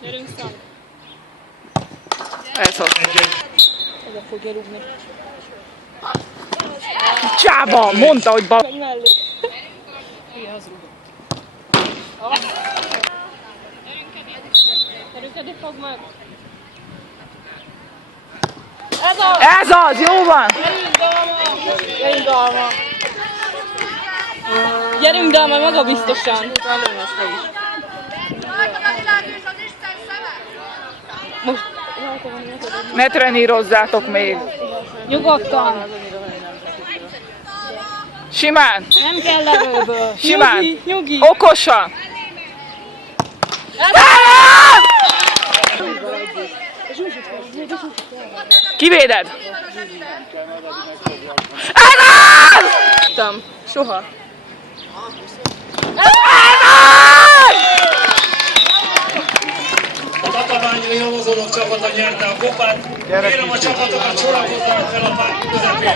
Gyerünk szám. Ez az. Oda fogja rúgni. Csába! Mondta, hogy bal. Meg mellé. Igen, az rúgott. Gyerünk, Edi, fogd meg. Ez az! Ez az! Jó van! Gyerünk, Dalma! Gyerünk, Dalma! Gyerünk, Dalma, magabiztosan! Most... Ne trenírozzátok még! Nyugodtan! Simán! Nem kell erőből! Simán! Nyugi, nyugi! Okosan! Kivéded! Ez az! Soha! A tatabányai nyomozónok csapata nyerte a kopát. Kérem a csapatokat sorakozzanak fel a pályán közepén.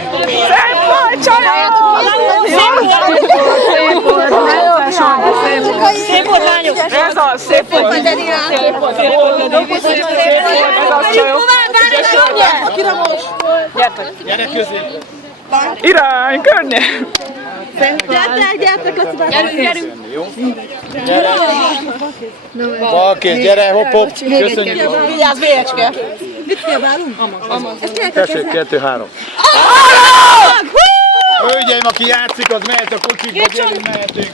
Szép volt, csajok! Szép volt, lányok! Ez az, szép volt! Ez az, csajok! Gyere középre. Irány, környék! Gyerünk! Balkész, gyere, hopp, hopp, köszönjük. Vigyázz, Bécske! Tessék, 2-3. Hölgyeim, aki játszik, az mehet a kocsikba, gyerünk, mehetünk.